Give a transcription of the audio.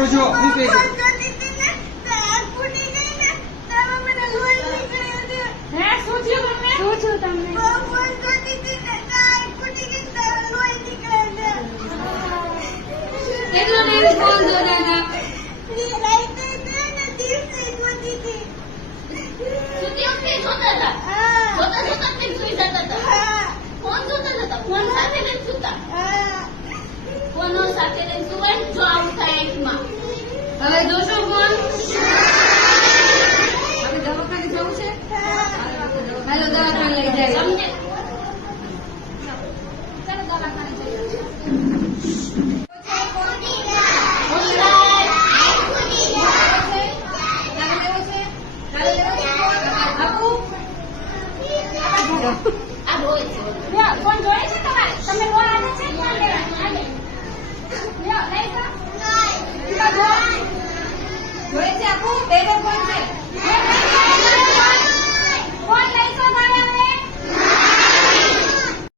સાંભળજો શું કહે છે. હવે જોશો કોણ આપણે દવાખાને જવું છે. હાલો દવાખાને લઈ જાય. ચાલો દવાખાને જઈએ. આપું